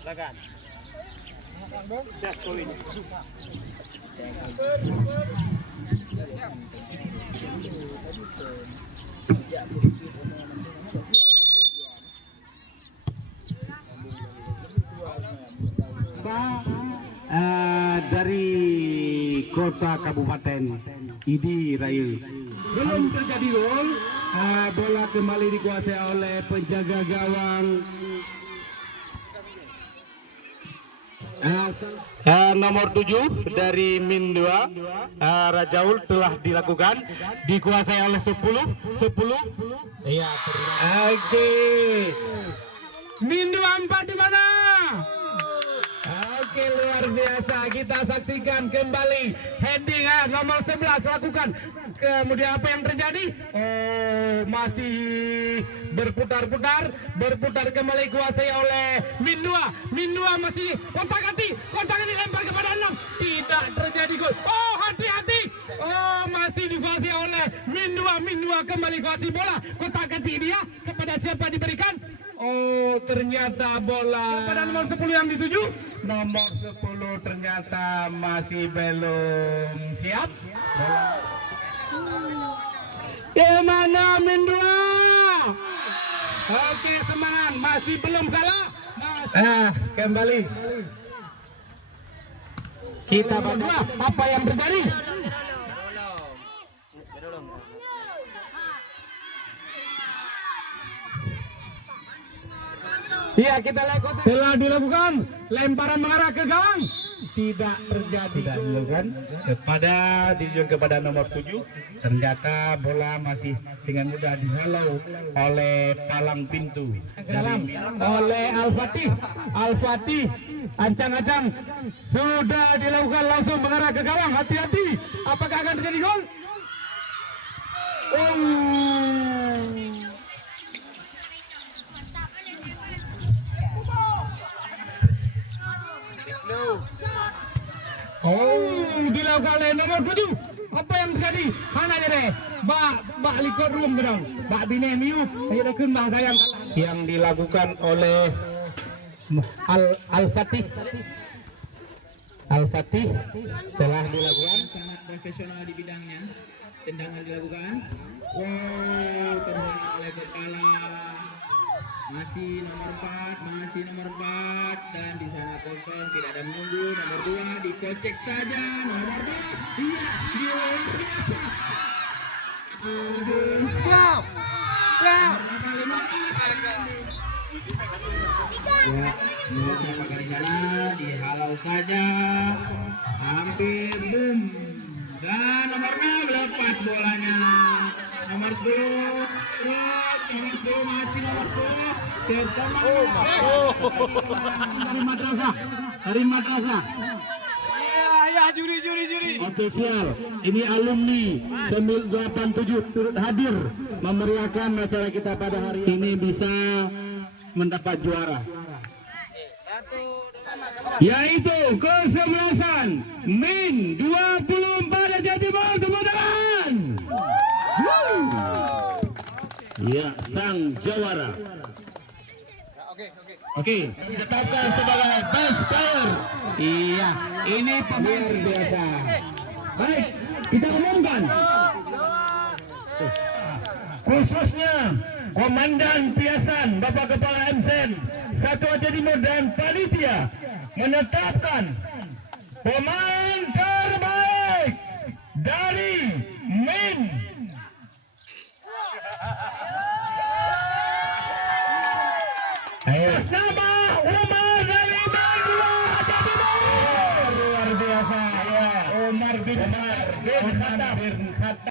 Silakan. Just poin. Dari kota kabupaten Idi Raya belum terjadi gol. Bola kembali dikuasai oleh penjaga gawang nomor 7 dari Min 2 Rajaul telah dilakukan, dikuasai oleh 10. Iya, oke. Min 24 di mana? Oke, luar biasa. Kita saksikan kembali heading nomor 11 lakukan. Kemudian apa yang terjadi? Oh, masih berputar kembali kuasai oleh Min 2. Min 2 masih kontak-hati lempar kepada 6. Tidak terjadi gol. Oh, hati-hati. Oh, masih dikuasai oleh Min 2 kembali kuasai bola. Kontak-hati dia kepada siapa diberikan? Oh, ternyata bola pada nomor 10 yang dituju. Nomor 10 ternyata masih belum siap. Mana Min 2? Oke, semangat, masih belum kalah. Kembali. Kita berdua, apa yang terjadi? Iya, kita lihat telah dilakukan lemparan mengarah ke gawang. Tidak terjadi dilakukan kepada nomor 7. Ternyata bola masih dengan mudah dihalau oleh palang pintu oleh Al-Fatih. Ancang-ancang sudah dilakukan langsung mengarah ke gawang. Hati-hati, apakah akan terjadi gol? Dilakukan oleh nomor 7. Apa yang terjadi? Hana jere. Bak likut rum gedang. Bak bine miu. Ayo dah kun bah sayang. Yang dilakukan oleh Al-Fatih. Al-Fatih telah dilakukan, sangat profesional di bidangnya. Tendangan dilakukan. Wow, tendangan oleh kepala. Masih nomor 4 dan di sana kosong, tidak ada menunggu. Nomor 2 dikocek saja. Nomor 2, iya, dia luar biasa. Di sana dihalau saja, hampir boom. Dan nomor 6 lepas bolanya. Nomor 10 terus, nomor 10 masih nomor 10. Dari madrasah. Ya, juri. Official, ini alumni 987 turut hadir memeriahkan acara kita pada hari ini, bisa mendapat juara. Yaitu kesebelasan Min 24 Jatimur, tepuk tangan. Ya, sang jawara. Oke, ditetapkan sebagai best player. Iya, ini pemain biasa. Baik, kita umumkan. Khususnya Komandan Piasan, Bapak Kepala MSen 1 Aceh Timur dan panitia menetapkan pemain terbaik dari Min. Atas nama Umar dari Min 2 Aceh Timur. Luar biasa ya, Umar bin Khattab.